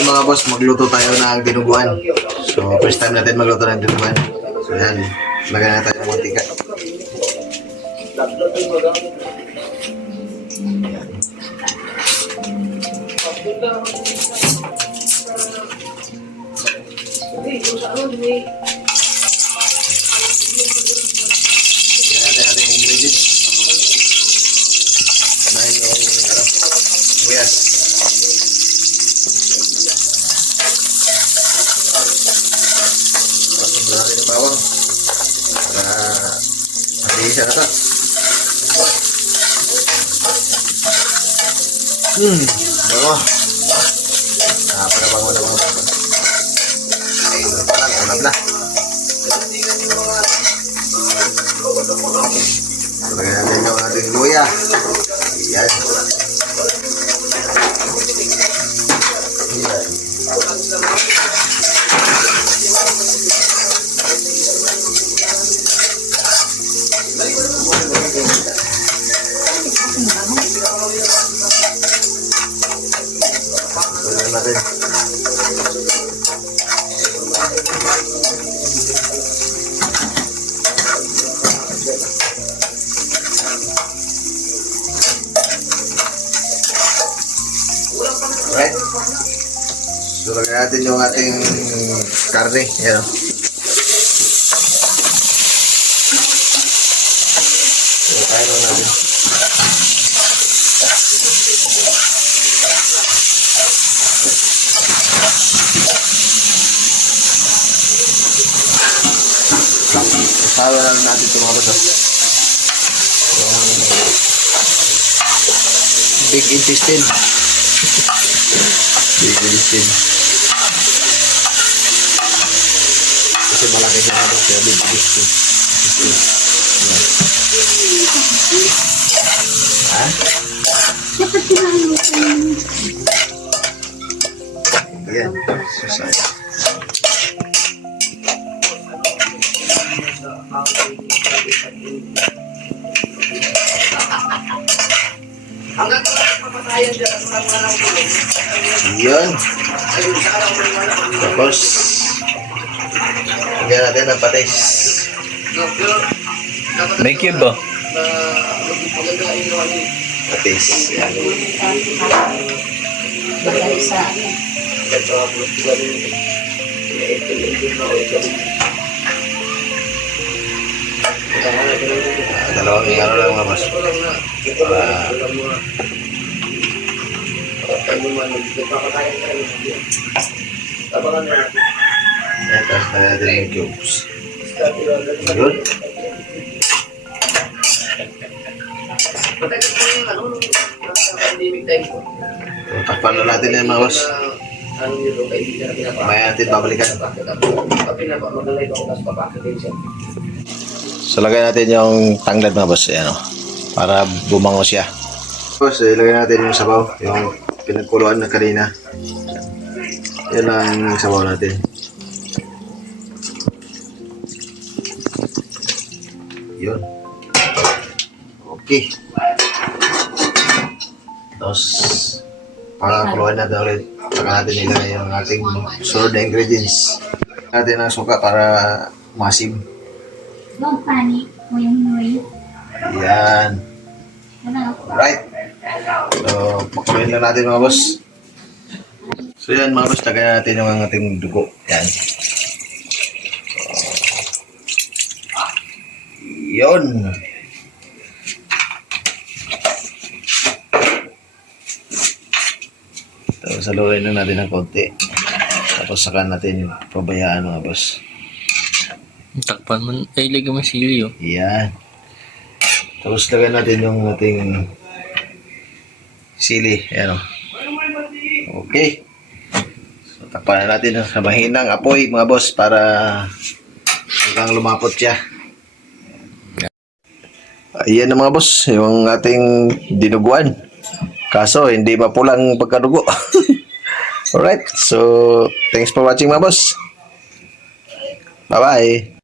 Mga boss, magluto tayo ng dinuguan. So, first time natin magluto ng dinuguan. So, yan. Lagyan natin ng mantika. Lagyan natin yung ingredients. Unahin yung buyas. Pasok natin yung bawang para mag-iisa na ito. Bango. Pagkabango na mga ito. Ayun pa lang, ulap na. Lagyan natin yung ating luya. Ayan. Ayan natin. Alright. So, lagyan natin yung ating karne. Ayan. So, kain lang natin. Sawa lang natin ito mga bato. Yung big intestine. Big intestine. Kasi malaki siya natin siya. Big intestine. Ha? Yan. Susay. Yun. Tapos lagyan natin ng patis. May cube ba? Patis. Yan. Dalawang ingano lang mga boss. Ayan, tapos na natin yung cubes. Yun. Takpan na natin yan mga boss. Mamaya natin babalikan. So, lagay natin yung tanglad mga boss. Ayan, para bumango siya. Boss, ilagay natin yung sabaw. Yung pinagkuluan na kanina. Yan ang sabaw natin. Yun. Okay. Tapos, para kuluan natin ulit. Saka natin ilagay yung ating sunod na ingredients. Natin ang suka para masim. Don't panic. Yan. Right. So, pakuluin lang natin mga boss. So yan mga boss, lagyan natin yung ating dugo. Yan. Yun. Tapos saluhin lang natin ng konti. Tapos saka natin pabayaan mga boss. Takpan mo. Ay, lagyan mo sili oh. Yan. Tapos lagyan natin yung ating sili. Ayan o. Okay. So, takpan na natin sa mahinang apoy mga boss para hanggang lumapot siya. Ayan na mga boss, yung ating dinuguan. Kaso, hindi mapulang pagkadugo. Alright, so thanks for watching mga boss. Bye-bye.